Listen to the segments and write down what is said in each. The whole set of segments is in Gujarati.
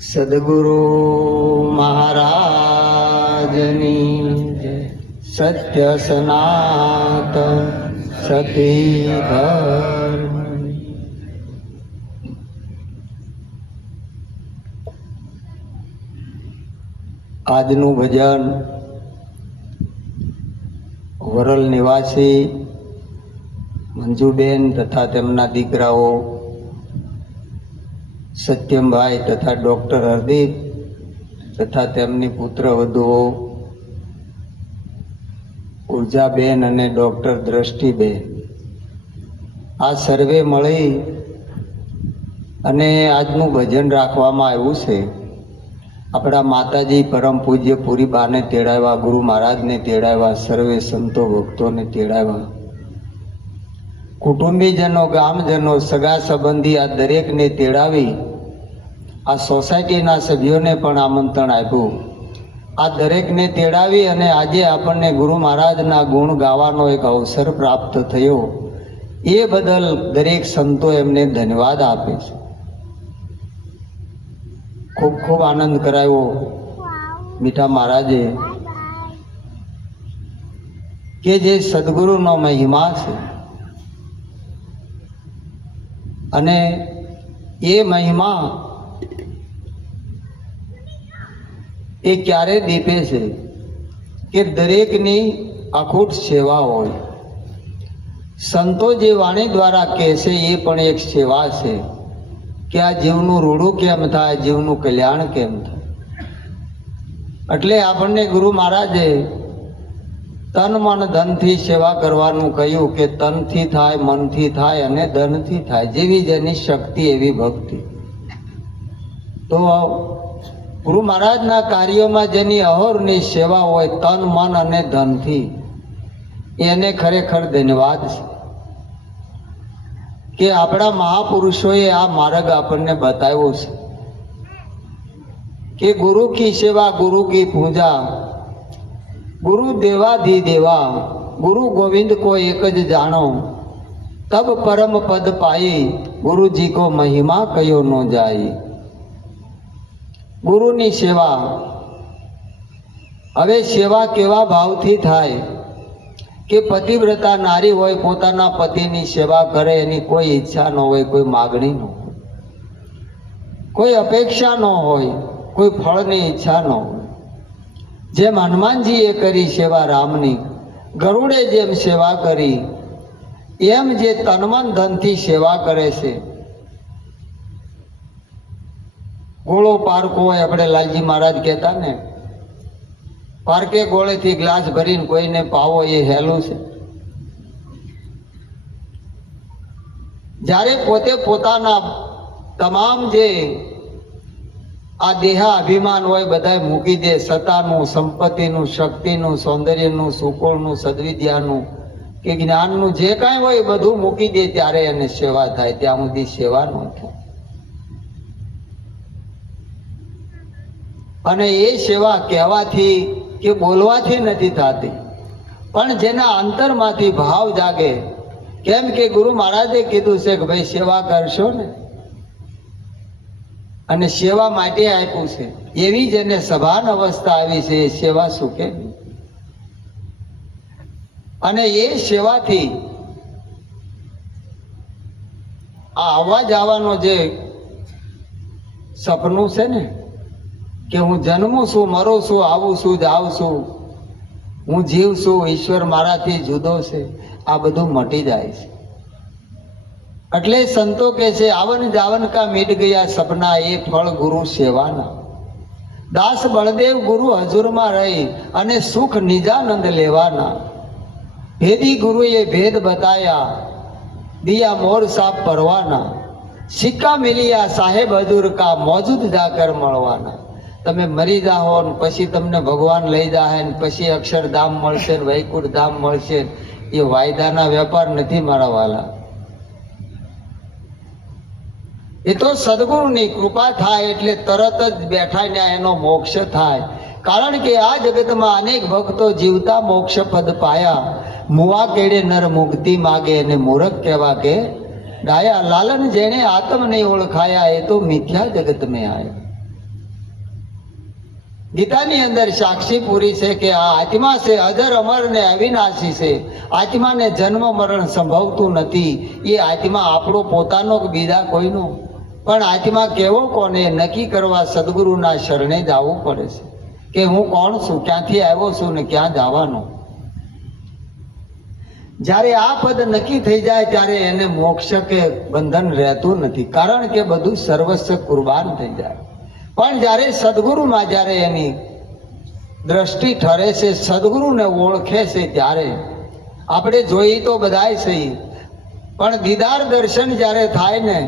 સદગુરુ મહારાજની જય. સત્ય સનાતન સતી ધર્મ. આજનું ભજન વરલ નિવાસી મંજુબેન તથા તેમના દીકરાઓ સત્યમભાઈ તથા ડૉક્ટર હરદીપ તથા તેમની પુત્રવધુઓ ઉર્જાબેન અને ડૉક્ટર દ્રષ્ટિબેન, આ સર્વે મળી અને આજનું ભજન રાખવામાં આવ્યું છે. આપણા માતાજી પરમ પૂજ્ય પૂરી બાને તેડાવ્યા, ગુરુ મહારાજને તેડાવ્યા, સર્વે સંતો ભક્તોને તેડાવ્યા, કુટુંબીજનો, ગામજનો, સગા સંબંધી આ દરેકને તેડાવી, આ સોસાયટીના સભ્યોને પણ આમંત્રણ આપ્યું. આ દરેકને તેડાવી અને આજે આપણને ગુરુ મહારાજના ગુણ ગાવાનો એક અવસર પ્રાપ્ત થયો. એ બદલ દરેક સંતો એમને ધન્યવાદ આપે છે. ખૂબ ખૂબ આનંદ કરાયો મીઠા મહારાજે કે જે સદગુરુનો મહિમા છે અને એ મહિમા એ ક્યારે દીપે છે કે દરેકની અખૂટ સેવા હોય. સંતો જે વાણી દ્વારા કહે છે એ પણ એક સેવા છે કે આ જીવનું રૂડું કેમ થાય, જીવનું કલ્યાણ કેમ થાય. એટલે આપણને ગુરુ મહારાજે તન મન ધનથી સેવા કરવાનું કહ્યું કે તનથી થાય, મનથી થાય અને ધનથી થાય. જેવી જેની શક્તિ એવી ભક્તિ. તો ગુરુ મહારાજના કાર્યોમાં જેની અહોરની સેવા હોય તન મન અને ધનથી, એને ખરેખર ધન્યવાદ છે કે આપણા મહાપુરુષોએ આ માર્ગ આપણને બતાવ્યો છે કે ગુરુ કી સેવા, ગુરુ કી પૂજા, ગુરુ દેવાધિ દેવા, ગુરુ ગોવિંદ કો એક જ જાણો, તબ પરમ પદ પાઈ, ગુરુજી કો મહિમા કયો ન જાય. ગુરુની સેવા. હવે સેવા કેવા ભાવથી થાય કે પતિવ્રતા નારી હોય, પોતાના પતિની સેવા કરે, એની કોઈ ઈચ્છા ન હોય, કોઈ માગણી ન હોય, કોઈ અપેક્ષા ન હોય, કોઈ ફળની ઈચ્છા ન હોય. જેમ હનુમાનજીએ કરી સેવા રામની, ગરુડે જેમ સેવા કરી, એમ જે તનમન ધનથી સેવા કરે છે. ગોળો પારકો હોય, આપણે લાલજી મહારાજ કહેતા ને, પારકે ગોળેથી ગ્લાસ ભરીને કોઈને પાવો એ હેલું છે. જ્યારે પોતે પોતાના તમામ જે આ દેહા અભિમાન હોય બધા મૂકી દે, સત્તાનું, સંપત્તિનું, શક્તિનું, સૌંદર્યનું, સુકુળનું, સદવિદ્યાનું કે જ્ઞાનનું જે કાંઈ હોય બધું મૂકી દે ત્યારે એને સેવા થાય. ત્યાં સુધી સેવા ન થાય. અને એ સેવા કહેવાથી કે બોલવાથી નથી થતી, પણ જેના અંતરમાંથી ભાવ જાગે. કેમ કે ગુરુ મહારાજે કીધું છે કે ભાઈ સેવા કરશો ને, અને સેવા માટે આપ્યું છે. એવી જેને સભાન અવસ્થા આવી છે એ સેવા શું કે. અને એ સેવાથી આ આવવા જવાનો જે સપનું છે ને કે હું જન્મું છું, મરું છું, આવું છું, જાઉં છું, હું જીવ છું, ઈશ્વર મારાથી જુદો છે, આ બધું મટી જાય છે. એટલે સંતો કહે છે આવન જાવન કા મીટ ગયા સપના, એ ફળ ગુરુ સેવાના. દાસ બળદેવ ગુરુ હજુરમાં રહી અને સુખ નિજાનંદ લેવાના. ભેદી ગુરુએ ભેદ બતાયા, દિયા મોર સાપ પરવાના. સિક્કા મિલિયા સાહેબ હજુર કા, મોજૂદ જાકર મળવાના. તમે મરી જાઓ ને પછી તમને ભગવાન લઈ જાય ને પછી અક્ષરધામ મળશે ને વૈકુંઠ ધામ મળશે, એ વાયદાના વેપાર નથી મારા વાલા. એ તો સદગુરુની કૃપા થાય એટલે તરત જ બેઠાને એનો મોક્ષ થાય. કારણ કે આ જગતમાં અનેક ભક્તો જીવતા મોક્ષ પદ પાયા. મુવા કેડે નર મુક્તિ માગે અને મૂરખ કહેવા કે ડાયા. લાલન જેને આત્મ નહીં ઓળખાયા એ તો મિથ્યા જગત મેં આયા. ગીતાની અંદર સાક્ષી પૂરી છે કે આ આત્મા છે અજર અમર ને અવિનાશી છે. આત્માને જન્મ મરણ સંભવતું નથી. એ આત્મા આપણો પોતાનો કે બીજા કોઈનો, પણ આત્મા કેવો કોને નક્કી કરવા સદગુરુના શરણે જ આવવું પડે છે કે હું કોણ છું, ક્યાંથી આવ્યો છું ને ક્યાં જવાનો. જ્યારે આ પદ નક્કી થઈ જાય ત્યારે એને મોક્ષ કે બંધન રહેતું નથી, કારણ કે બધું સર્વસ્વ કુરબાન થઈ જાય. પણ જ્યારે સદગુરુમાં જ્યારે એની દ્રષ્ટિ ઠરે છે, સદગુરુને ઓળખે છે, ત્યારે આપણે જોઈએ તો બધાય સહી, પણ દીદાર દર્શન જ્યારે થાય ને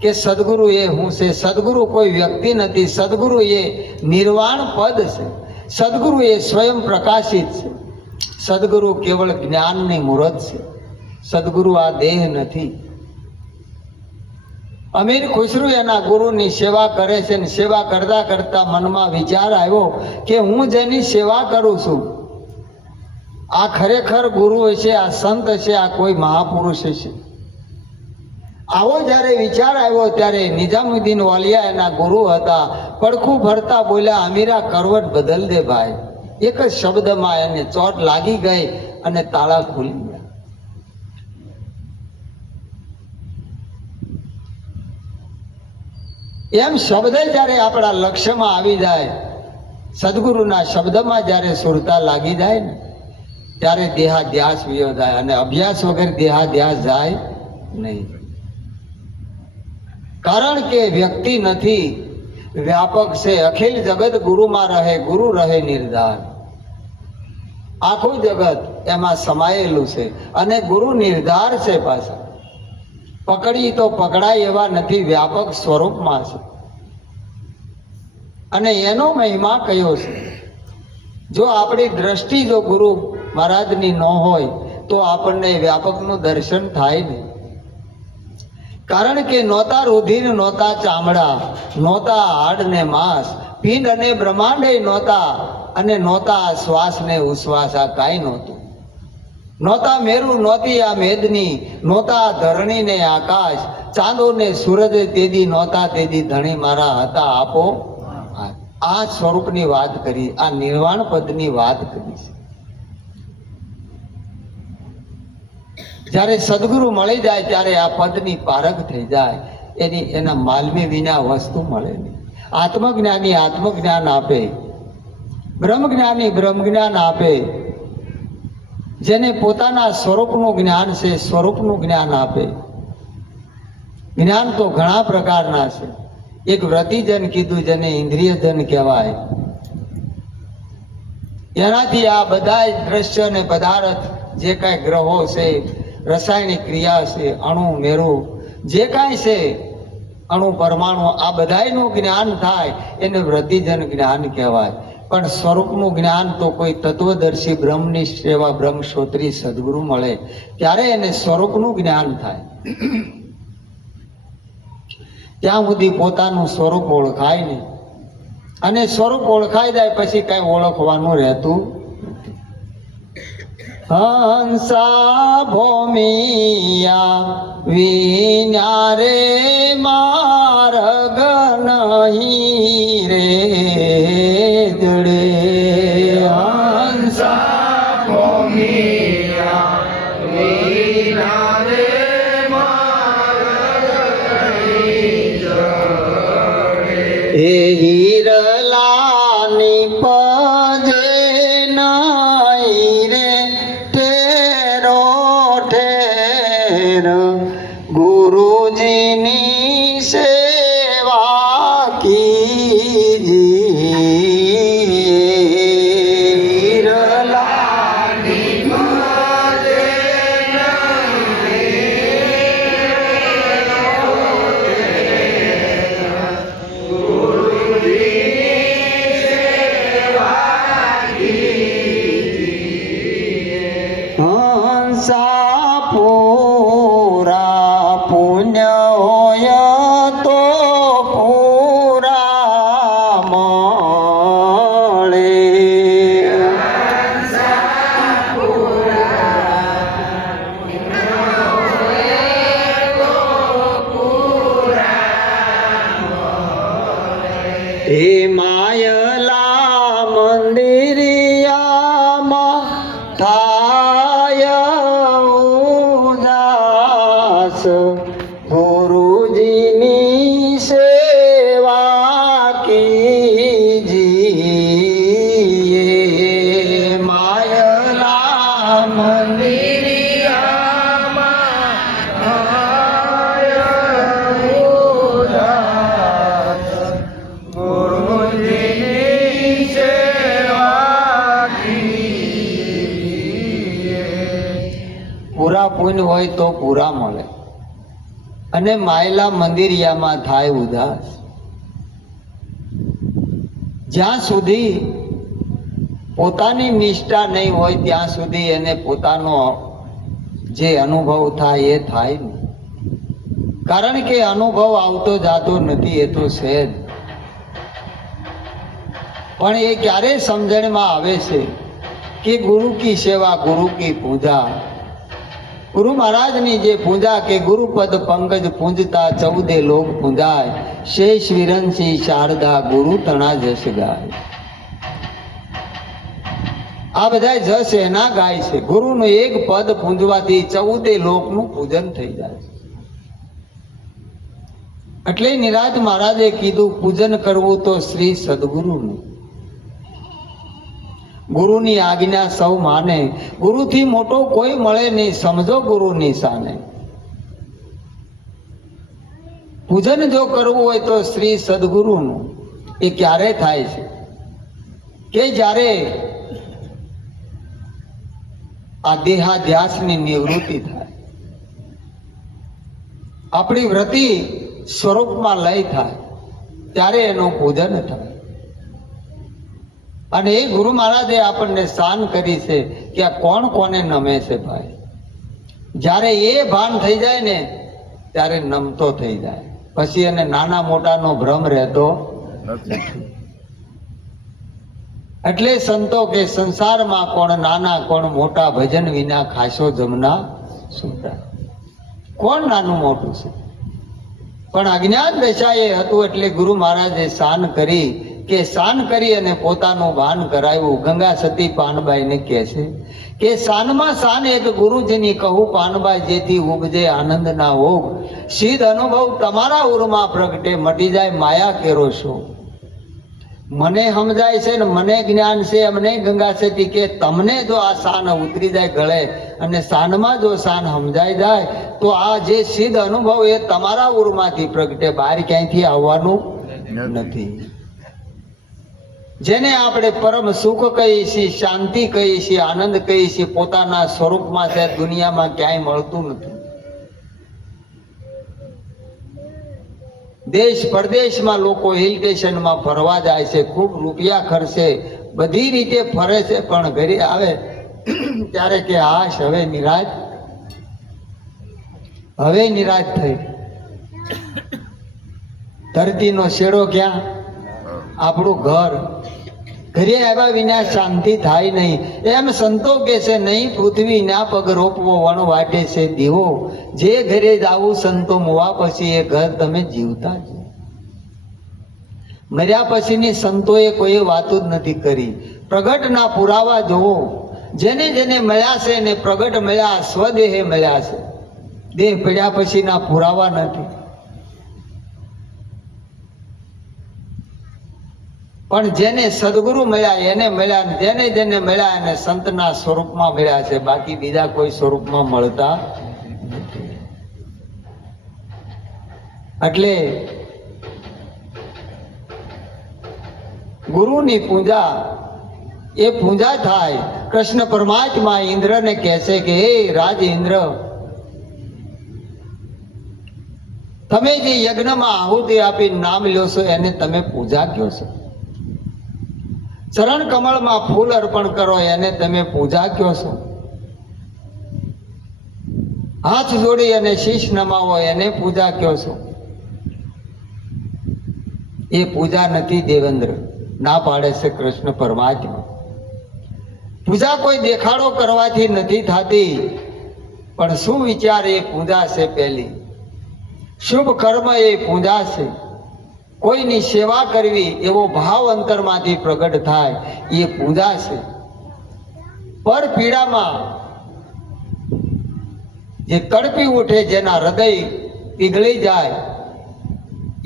કે સદગુરુ એ હું છે. સદગુરુ કોઈ વ્યક્તિ નથી, સદગુરુ એ નિર્વાણ પદ છે, સદગુરુ એ સ્વયં પ્રકાશિત છે, સદગુરુ કેવળ જ્ઞાનની મૂર્ત છે, સદગુરુ આ દેહ નથી. અમીર ખુસરુ એના ગુરુની સેવા કરે છે ને સેવા કરતા કરતા મનમાં વિચાર આવ્યો કે હું જેની સેવા કરું છું આ ખરેખર ગુરુ હશે, આ સંત હશે, આ કોઈ મહાપુરુષ હશે. આવો જ્યારે વિચાર આવ્યો ત્યારે નિઝામુદ્દીન વાલિયા એના ગુરુ હતા, પડખું ભરતા બોલ્યા, અમીરા કરવટ બદલ દે ભાઈ. એક જ શબ્દમાં એને ચોટ લાગી ગઈ અને તાળા ખુલી ગયા. એમ શબ્દ જ્યારે આપણા લક્ષ્યમાં આવી જાય, સદગુરુના શબ્દમાં જ્યારે સુરતા લાગી જાય ને ત્યારે દેહાધ્યાસ વિયો જાય, અને અભ્યાસ વગર દેહાધ્યાસ જાય નહીં. કારણ કે વ્યક્તિ નથી, વ્યાપક છે. અખિલ જગત ગુરુમાં રહે, ગુરુ રહે નિર્ધાર. આખું જગત એમાં સમાયેલું છે અને ગુરુ નિર્ધાર છે. પાછા પકડી તો પકડાય એવા નથી, વ્યાપક સ્વરૂપમાં છે. અને એનો મહિમા કયો છે. જો આપણી દ્રષ્ટિ જો ગુરુ મહારાજની ન હોય તો આપણને વ્યાપકનું દર્શન થાય નહીં. કારણ કે નહોતા રુધિર, નહોતા ચામડા, નહોતા હાડ ને માંસ, પિંડ અને બ્રહ્માંડ નહોતા, અને નહોતા શ્વાસ ને ઉશ્વાસ, આ કાંઈ નહોતું. નહોતા મેરુ, નહોતી આ મેદની, નહોતા ધરણી ને આકાશ, ચાંદો ને સૂરજ તેદી નહોતા, તેદી ધણી મારા હતા આપો. આ સ્વરૂપની વાત કરી, આ નિર્વાણ પદની વાત કરી છે. જ્યારે સદગુરુ મળી જાય ત્યારે આ પદની પારખ થઈ જાય. એના માલમી વિના વસ્તુ મળે નહીં. આત્મજ્ઞાની આત્મજ્ઞાન આપે, બ્રહ્મજ્ઞાની બ્રહ્મજ્ઞાન આપે. જેને પોતાના સ્વરૂપનું જ્ઞાન છે, સ્વરૂપનું જ્ઞાન આપે. જ્ઞાન તો ઘણા પ્રકારના છે. એક વ્રતિજન કીધું, જેને ઇન્દ્રિયજન કહેવાય. એનાથી આ બધા દ્રશ્ય અને પદાર્થ, જે કાંઈ ગ્રહો છે, રાસાયણિક ક્રિયા છે, અણુ મેરુ જે કાંઈ છે, અણુ પરમાણુ, આ બધાયનું જ્ઞાન થાય, એને વ્રતિજન જ્ઞાન કહેવાય. પણ સ્વરૂપનું જ્ઞાન તો કોઈ તત્વદર્શી બ્રહ્મની સેવા બ્રહ્મશ્રોત્રી સદગુરુ મળે ત્યારે એને સ્વરૂપનું જ્ઞાન થાય. ત્યાં સુધી પોતાનું સ્વરૂપ ઓળખાય નહીં, અને સ્વરૂપ ઓળખાઈ જાય પછી કઈ ઓળખવાનું રહેતું. હંસા ભૂમિયા વિના રે માર્ગ નહીં રે જડે. હંસા ભૂમિયા વિના રે એ હિરલાની પજે નાઈ રે ઠેરો ઠેર ગુરુજીની સેવા કીજી. હિરલાની પજે પૂરા પુણ્ય હોય તો પૂરા મળે. એ માયલા મંદિરિયામાં થાય ઉદાસ ગુરુજીની સેવા કીજીએ માયલા મંદિરિયામાં થાય ઉદાસ ગુરુજીની સેવા કીજીએ. પૂરા પુણ્ય હોય તો પૂરા મળે અને માયલા મંદિરિયામાં થાય ઉદાસ. જ્યાં સુધી પોતાની નિષ્ઠા નહીં હોય ત્યાં સુધી એને પોતાનો જે અનુભવ થાય એ થાય નહીં. કારણ કે અનુભવ આવતો જાતો નથી, એ તો છે જ. પણ એ ક્યારે સમજણમાં આવે છે કે ગુરુ કી સેવા ગુરુ કી પૂજા. ગુરુ મહારાજની જે પૂજા કે ગુરુપદ પંકજ પૂંજતા 14 લોક પૂંજાય શેષ વિરંસી શારદા ગુરુ તણા જશ ગાય. આ બધા જશ એના ગાય છે. ગુરુનું એક પદ પૂંજવાથી 14 લોકનું પૂજન થઈ જાય છે. એટલે નિરાજ મહારાજે કીધું પૂજન કરવું તો શ્રી સદગુરુનું. ગુરુની આજ્ઞા સૌ માને. ગુરુથી મોટો કોઈ મળે નહીં, સમજો ગુરુની શાને. પૂજન જો કરવું હોય તો શ્રી સદગુરુનું. એ ક્યારે થાય છે કે જ્યારે આ દેહાધ્યાસની નિવૃત્તિ થાય, આપણી વૃત્તિ સ્વરૂપમાં લય થાય, ત્યારે એનું પૂજન થાય. અને એ ગુરુ મહારાજે આપણને શાન કરી છે કે આ કોણ કોને નમે છે ભાઈ. જ્યારે એ ભાન થઈ જાય ને ત્યારે નમતો થઈ જાય. પછી એને નાના મોટાનો ભ્રમ રહેતો નથી. એટલે સંતો કે સંસારમાં કોણ નાના કોણ મોટા, ભજન વિના ખાશો જમના સૂતા. કોણ નાનું મોટું છે? પણ અજ્ઞાન દશાએ હતું એટલે ગુરુ મહારાજે શાન કરી કે શાન કરી અને પોતાનું ભાન કરાવ્યું. ગંગા સતી પાનબાઈને કહે છે કે શાનમાં શાન એક ગુરુજીની કહું પાનબાઈ, જેથી ઉપજે આનંદના ઓગ. સિદ્ધ અનુભવ તમારા ઉરમાં પ્રગટે, મટી જાય માયા કેરો શો. મને સમજાય છે ને મને જ્ઞાન છે, અમને ગંગા સતી કે તમને જો આ શાન ઉતરી જાય ગળે અને શાનમાં જો શાન સમજાઈ જાય તો આ જે સિદ્ધ અનુભવ એ તમારા ઉરમાંથી પ્રગટે, બહાર ક્યાંયથી આવવાનું નથી. જેને આપણે પરમ સુખ કહીએ છીએ, શાંતિ કહીએ છીએ, આનંદ કહીએ છીએ, પોતાના સ્વરૂપમાં છે, દુનિયામાં ક્યાંય મળતું નથી. દેશ પરદેશમાં લોકો હિલ સ્ટેશનમાં ફરવા જાય છે, ખૂબ રૂપિયા ખર્ચે, બધી રીતે ફરે છે, પણ ઘરે આવે ત્યારે કે હાશ હવે નિરાશ, હવે નિરાશ થઈ. ધરતીનો શેડો ક્યાં? આપણું ઘર. ઘરે આવ્યા વિના શાંતિ થાય નહીં. એમ સંતો કે છે નહીં પૃથ્વી ના પગ રોપવો વણ વાટે છે દીવો. જે ઘરે જાવું સંતો મોવા પછી એ ઘર તમે જીવતા જ. મર્યા પછીની સંતોએ કોઈ વાતો જ નથી કરી. પ્રગટના પુરાવા જોવો. જેને જેને મળ્યા છે એને પ્રગટ મળ્યા, સ્વદેહે મળ્યા છે. દેહ પડ્યા પછીના પુરાવા નથી. પણ જેને સદગુરુ મળ્યા એને મળ્યા, જેને જેને મળ્યા એને સંતના સ્વરૂપમાં મળ્યા છે, બાકી બીજા કોઈ સ્વરૂપમાં મળતા નથી. એટલે ગુરુની પૂજા એ પૂજા થાય. કૃષ્ણ પરમાત્મા ઇન્દ્રને કહે છે કે હે રાજ ઇન્દ્ર, તમે જે યજ્ઞમાં આહુતિ આપી નામ લ્યો છો એને તમે પૂજા કહો છો. ચરણ કમળમાં ફૂલ અર્પણ કરો એને તમે પૂજા કહો છો. હાથ જોડી અને શીશ નમાવો એને પૂજા કહો છો. એ પૂજા નથી દેવેન્દ્ર, ના પાડે છે કૃષ્ણ પરમાત્મા. પૂજા કોઈ દેખાડો કરવાથી નથી થતી, પણ શું વિચાર એ પૂજા છે. પહેલી શુભ કર્મ એ પૂજા છે. કોઈની સેવા કરવી એવો ભાવ અંતરમાંથી પ્રગટ થાય એ પૂજા છે. પર પીડામાં જે તડપી ઉઠે, જેના હૃદય પીગળી જાય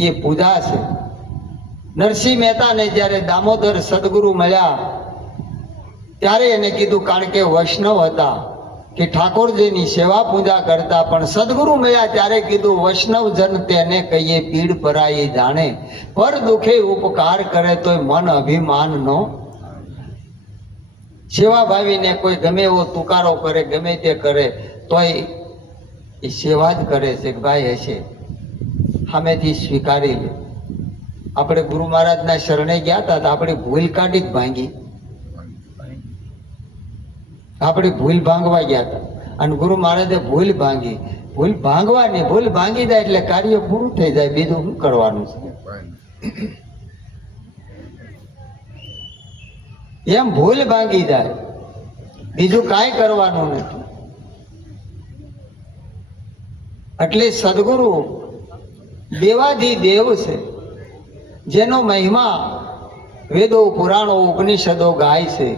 એ પૂજા છે. નરસિંહ મહેતાને જ્યારે દામોદર સદગુરુ મળ્યા ત્યારે એને કીધું, કારણ કે વૈષ્ણવ હતા, કે ઠાકોરજીની સેવા પૂજા કરતા, પણ સદગુરુ મળ્યા ત્યારે કીધું, વૈષ્ણવ જન તેને કહીએ પીડ પરાઈ જાણે, પર દુખે ઉપકાર કરે તોય મન અભિમાન નો. સેવા ભાવીને કોઈ ગમે એવો તુકારો કરે, ગમે તે કરે, તોય એ સેવા જ કરે છે કે ભાઈ હશે, સામેથી સ્વીકારી લે. આપણે ગુરુ મહારાજના શરણે ગયા હતા તો આપણે ભૂલ કાઢી જ ભાંગી, આપણે ભૂલ ભાંગવા ગયા હતા અને ગુરુ મહારાજે ભૂલ ભાંગી. ભૂલ ભાંગવાની, ભૂલ ભાંગી જાય એટલે કાર્ય પૂરું થઈ જાય, બીજું શું કરવાનું છે? એમ ભૂલ ભાંગી જાય, બીજું કાંઈ કરવાનું નથી. એટલે સદગુરુ દેવાધિ દેવ છે, જેનો મહિમા વેદો પુરાણો ઉપનિષદો ગાય છે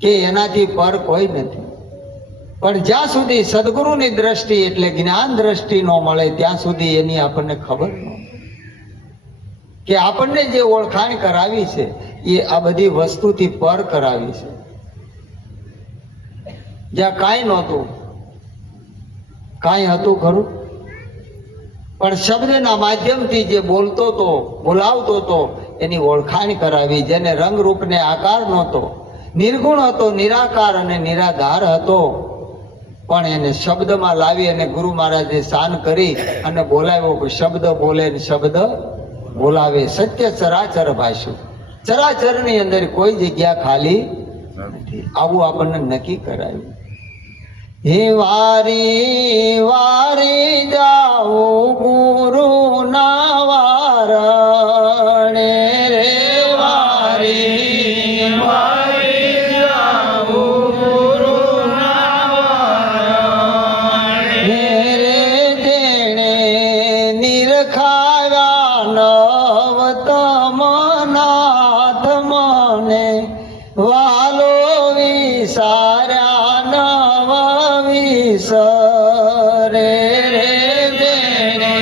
કે એનાથી પર કોઈ નથી. પણ જ્યાં સુધી સદગુરુની દ્રષ્ટિ એટલે જ્ઞાન દ્રષ્ટિ ન મળે ત્યાં સુધી એની આપણને ખબર ન, કે આપણને જે ઓળખાણ કરાવી છે એ આ બધી વસ્તુથી પર કરાવી છે. જ્યાં કાંઈ નહોતું, કાંઈ હતું ખરું, પણ શબ્દના માધ્યમથી જે બોલતો હતો, બોલાવતો હતો, એની ઓળખાણ કરાવી. જેને રંગરૂપને આકાર નહોતો, નિર્ગુણ હતો, નિરાકાર અને નિરાધાર હતો, પણ એને શબ્દમાં લાવી અને ગુરુ મહારાજે શાન કરી અને બોલાવ્યો. શબ્દ બોલે ને શબ્દ બોલાવે, સત્ય ચરાચર ભાષ્યું. ચરાચરની અંદર કોઈ જગ્યા ખાલી નથી, આવું આપણને નક્કી કરાયું. હે વારી વારી જાઓ ગુરુ ના વારણે રે, વારી વારી જાઓ ગુરુ ના વારણે રે, જેણે નિરખાવ્યા નવતમ નાથ મને, વાલો વિસાર્યા સરે રે, જેણે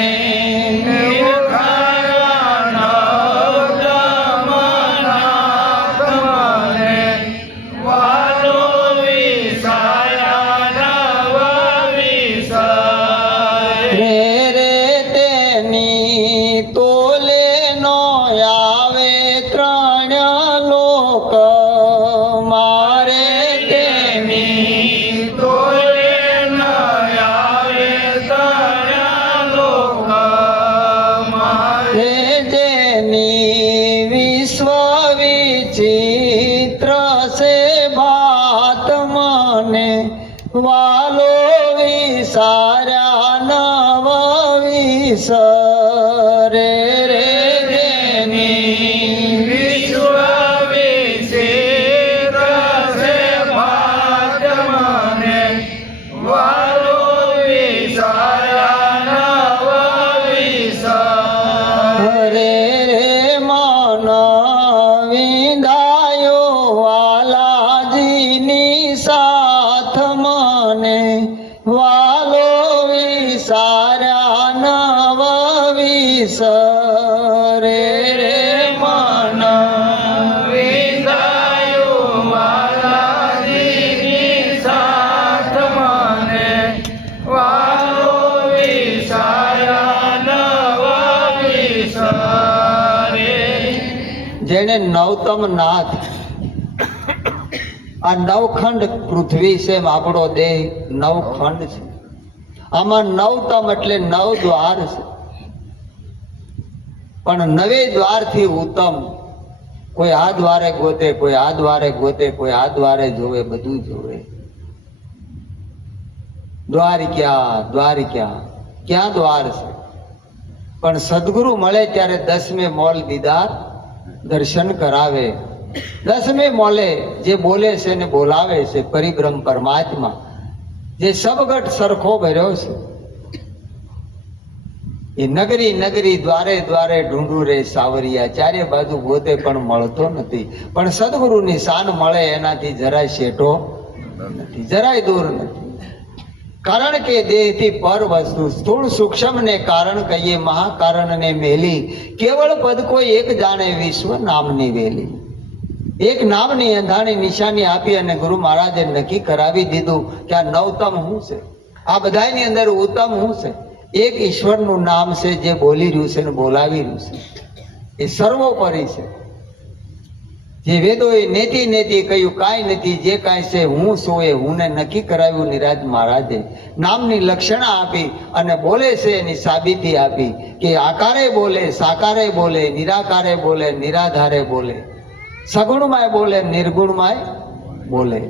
નિરખાવ્યા નવતમ નાથ મને, વાલો વિસાર્યા રે રે, તેની તોલે નો આવે ત્રણ લોક મારે, તેની તોલે નો આવે ત્રણ લોક મારે, જેની વિશ્વ વિચિત્ર છે ભાત મને, વાલો વિસાર્યા નવ વિસરે રે, જેની વિશ્વ વિચિત્ર છે ભાત મને, વાલો વિસાર્યા નવ વિસરે રે, મન વિંધાયો વાલાજીની સાથ મને, વાલો વિસાર્યા નવ વિસરે રે, મન વિંધાયો વાલાજીની સાથ મને, વાલો વિસાર્યા નવ વિસરે. જેને નવતમ નાથ, આ નવખંડ પૃથ્વી છે, આપણો દેહ નવખંડ છે. આમાં નવતમ એટલે નવ દ્વાર છે, પણ નવે દ્વારથી ઉત્તમ. કોઈ આ દ્વારે ગોતે, કોઈ આ દ્વારે ગોતે, કોઈ આ દ્વારે જોવે, બધું જોવે. દ્વાર ક્યાં, દ્વાર ક્યાં, ક્યાં દ્વાર છે? પણ સદગુરુ મળે ત્યારે 10મે મોલ દીદાર દર્શન કરાવે. 10મે મોલે જે બોલે છે ને બોલાવે છે પરિબ્રહ્મ પરમાત્મા, જે સબગટ સરખો ભર્યો છે. એ નગરી નગરી દ્વારે દ્વારે ઢૂંઢું રે સાવરિયા, ચારે બાજુ ગોતે પણ મળતો નથી. પણ સદગુરુની શાન મળે એનાથી જરાય શેઠો નથી, જરાય દૂર નથી. કારણ કે દેહથી પર વસ્તુ સ્થૂળ સૂક્ષ્મ ને કારણ કહીએ, મહાકારણ ને મેલી, કેવળ પદ કોઈ એક જાણે વિશ્વ નામની વેલી. એક નામની અંધાણી નિશાની આપી અને ગુરુ મહારાજે નક્કી કરાવી દીધું કે આ નવતમ હું છે, આ બધાની અંદર ઉત્તમ હું છે. એક ઈશ્વરનું નામ છે જે બોલી રહ્યું છે ને બોલાવી રહ્યું છે, એ સર્વોપરી છે. જે વેદોએ નેતિ નેતિ કહ્યું કાંઈ નથી, જે કાંઈ છે હું છું એ હુંને નક્કી કરાવ્યું નિરાજ મહારાજે. નામની લક્ષણા આપી અને બોલે છે એની સાબિતી આપી કે આકારે બોલે, સાકારે બોલે, નિરાકારે બોલે, નિરાધારે બોલે, સગુણમાંય બોલે, નિર્ગુણમાંય બોલે.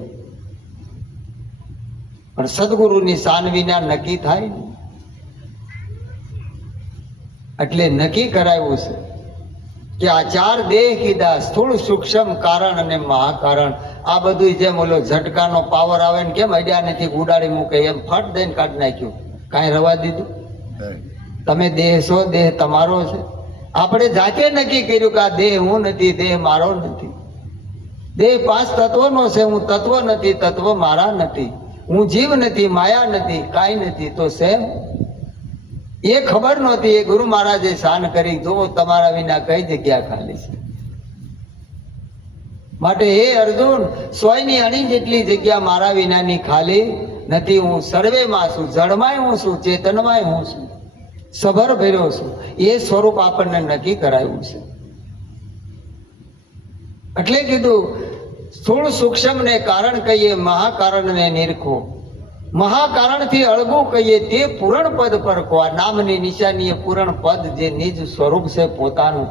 પણ સદગુરુની શાન વિના નક્કી થાય ને, એટલે નક્કી કરાવ્યું છે કે આ ચાર દેહ કીધા, સ્થૂળ સૂક્ષ્મ કારણ અને મહાકારણ. આ બધું જેમ ઓલો ઝટકાનો પાવર આવે ને કેમ અડ્યાનેથી ઉડાડી મૂકે, એમ ફટ દઈને કાઢી નાખ્યું, કાંઈ રવા દીધું. તમે દેહ છો, દેહ તમારો છે. આપણે જાતે નક્કી કર્યું કે આ દેહ હું નથી, દેહ મારો નથી. દેહ પાંચ તત્વનો છે, હું તત્વ નથી, તત્વ મારા નથી. હું જીવ નથી, માયા નથી, કાંઈ નથી. તો સેમ એ ખબર નહોતી, એ ગુરુ મહારાજે શાન કરી, જો તમારા વિના કઈ જગ્યા ખાલી છે. માટે હે અર્જુન, સોયની અણી જેટલી જગ્યા મારા વિનાની ખાલી નથી. હું સર્વેમાં છું, જળમાંય હું છું, ચેતનમાંય હું છું, સભર ભર્યો છું. એ સ્વરૂપ આપણને નક્કી કરાયું છે. એટલે કીધું સ્થૂળ સૂક્ષ્મ ને કારણ કહીએ, મહાકારણ ને નિરખો. મહાકારણ થી અળગું કહીએ તે પૂરણ પદ પર કો. આ નામની નિશાની એ પૂરણ પદ જે નિજ સ્વરૂપ છે પોતાનું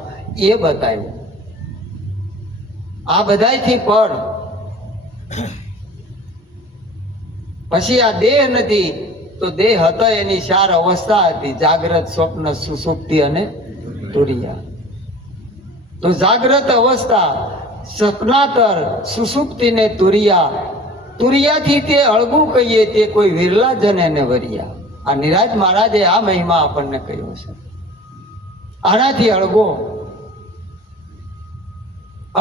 એ બતાવ્યું. આ બધાયથી પર. પછી આ દેહ નથી તો દેહ હતો એની ચાર અવસ્થા હતી, જાગ્રત, સ્વપ્ન, સુષુપ્તિ અને તુરિયા. તો જાગ્રત અવસ્થા, સપનાતર, સુષુપ્તિ ને તુરિયા. તુરિયાથી તે અળગું કહીએ તે કોઈ વિરલા જન એને વરિયા. આ નિરાજ મહારાજે આ મહિમા આપણને કહ્યો છે. આનાથી અળગો,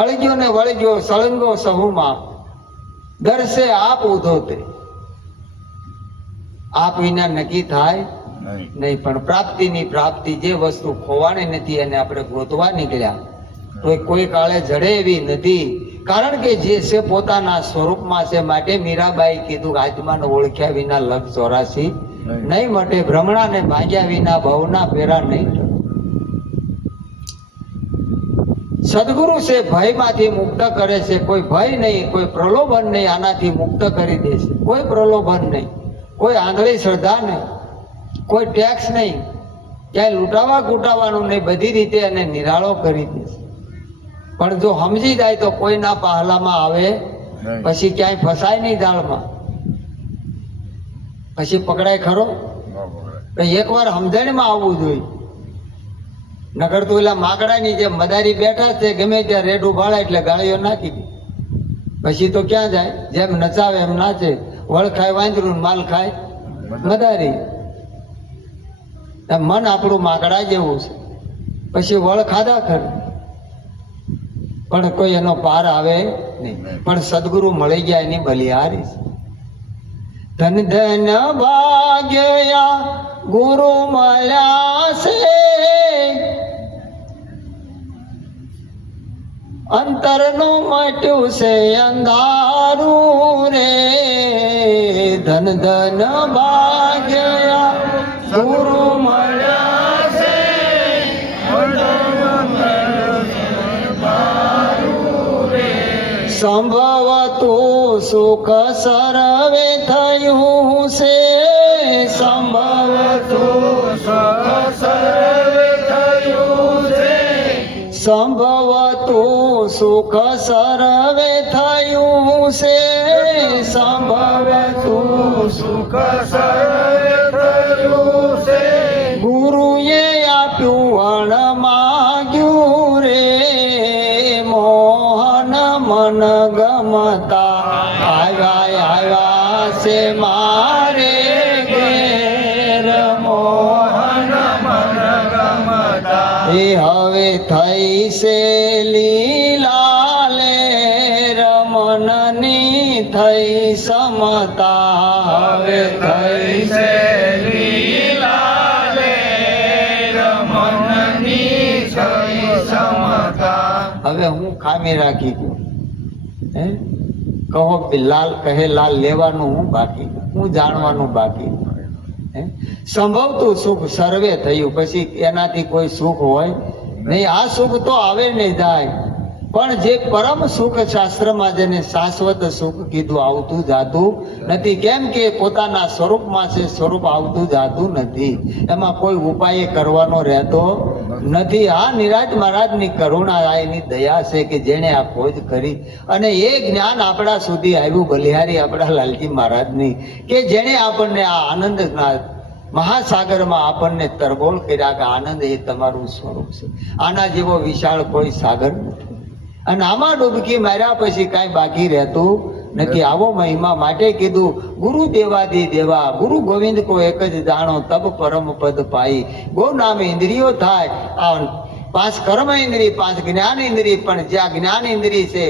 અળગ્યો ને વળગ્યો, સળંગો સહુમાં, દર્શે આપ ઉધો તે. આપ વિના નક્કી થાય નહીં. પણ પ્રાપ્તિની પ્રાપ્તિ, જે વસ્તુ ખોવાણી નથી એને આપણે ગોતવા નીકળ્યા તો કોઈ કાળે જડે એવી નથી. કારણ કે જે છે પોતાના સ્વરૂપમાં છે. માટે મીરાબાઈ કીધું આત્માને ઓળખ્યા વિના લગ 84 નહીં મટે, ભ્રમણાને ભાગ્યા વિના ભવના ફેરા નહીં. સદગુરુ છે ભયમાંથી મુક્ત કરે છે. કોઈ ભય નહીં, કોઈ પ્રલોભન નહીં, આનાથી મુક્ત કરી દે છે. કોઈ પ્રલોભન નહીં, કોઈ આંધળી શ્રદ્ધા નહીં, કોઈ ટેક્સ નહીં, ક્યાંય લૂંટાવા કૂટાવાનું નહીં, બધી રીતે એને નિરાળો કરી દે છે. પણ જો સમજી જાય તો કોઈના પહાલામાં આવે, પછી ક્યાંય ફસાય નહીં જાળમાં, પછી પકડાય ખરો? એકવાર સમજણમાં આવવું જોઈએ. નકર તો એલા માકડાની જેમ મદારી બેઠા છે, ગમે ત્યાં રેડ ઉભાડે એટલે ગાળીઓ નાખી દે. પછી તો ક્યાં જાય? જેમ નચાવે એમ નાચે. વળ ખાય વાંદરું, માલ ખાય મદારી. મન આપણું માકડા જેવું છે. પછી વળ ખાધા ખરું, પણ કોઈ એનો પાર આવે નહીં. પણ સદગુરુ મળી ગયા એની બલિહારી છે. ધન ધન ભાગ્યા ગુરુ મળ્યા છે, અંતરનું મટ્યું છે અંધારું રે. ધન ધન ભાગ્યા ગુરુ મળ્યા છે, સંભવતું સુખ સર્વે થયું છે. સંભવતું સુખ સર્વે થયું છે. સંભવતું સુખ સર્વે થયું છે. સંભવતું સુખ સર્વે થયું છે. ગુરુએ આપ્યું અણ માગ્યું રે, મોહન મન ગમતા આવ્યા છે મારે ઘેર. મોહન મન થઈ છે લીલા લે રમણની થઈ સમતા હવે થઈ છે લીલા લે રમણની થઈ સમતા. હવે હું ખામી રાખી ગયો હે કહો કે લાલ કહે લાલ લેવાનું હું બાકી હું જાણવાનું બાકી હે સંભવતું સુખ સર્વે થયું પછી એનાથી કોઈ સુખ હોય નહીં. આ સુખ તો આવે નહીં જાય પણ જે પરમ સુખ શાસ્ત્રમાં જેને શાશ્વત સુખ કીધું આવતું જાતું નથી. કેમ કે પોતાના સ્વરૂપમાં છે, સ્વરૂપ આવતું જાતું નથી. એમાં કોઈ ઉપાય કરવાનો રહેતો નથી. આ નિરાજ મહારાજની કરુણા એની દયા છે કે જેણે આ ખોજ કરી અને એ જ્ઞાન આપણા સુધી આવ્યું બલિહારી આપણા લાલજી મહારાજની કે જેણે આપણને આ આનંદના મહાસાગરમાં આપણને તરબોળ કર્યા કે આનંદ એ તમારું સ્વરૂપ છે. આના જેવો વિશાળ કોઈ સાગર નથી અને આમાં ડૂબકી માર્યા પછી કાંઈ બાકી રહેતું નથી. આવો મહિમા માટે કીધું ગુરુ દેવાદી દેવા ગુરુ ગોવિંદ કો એક જ જાણો તબ પરમ પદ પાઈ. ગો નામ ઇન્દ્રિયો થાય આ 5 કર્મ ઇન્દ્રિય 5 જ્ઞાન ઇન્દ્રિય પણ જ્યાં જ્ઞાન ઇન્દ્રિય છે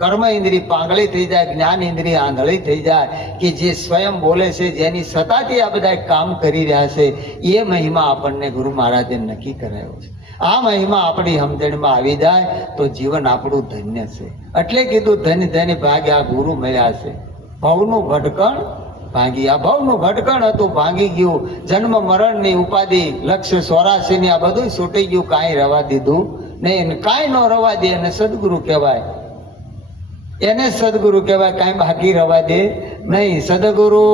કર્મ ઇન્દ્રિય પાંગળી થઈ જાય, જ્ઞાન ઇન્દ્રિય આંધળી થઈ જાય કે જે સ્વયં બોલે છે જેની સતાથી આ બધા કામ કરી રહ્યા છે એ મહિમા આપણને ગુરુ મહારાજે નક્કી કરાયો છે. આ મહિમા આપણી સમજણમાં આવી જાય તો જીવન આપણું ધન્ય છે. એટલે કીધું ધન્ય ધન્ય ભાગે આ ગુરુ મળ્યા છે. ભવનું ભટકણ ભાંગી આ ભવનું ભટકણ હતું ભાંગી ગયું. જન્મ મરણની ઉપાધિ લક્ષ્ય 84 ની આ બધું છૂટી ગયું. કાંઈ રવા દીધું નહીં. કાંઈ ન રવા દે અને સદગુરુ કહેવાય. એને સદગુરુ કહેવાય. કાંઈ બાકી રવા દે નહીં. સદગુરુ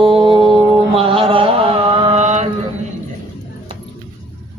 મહારાજ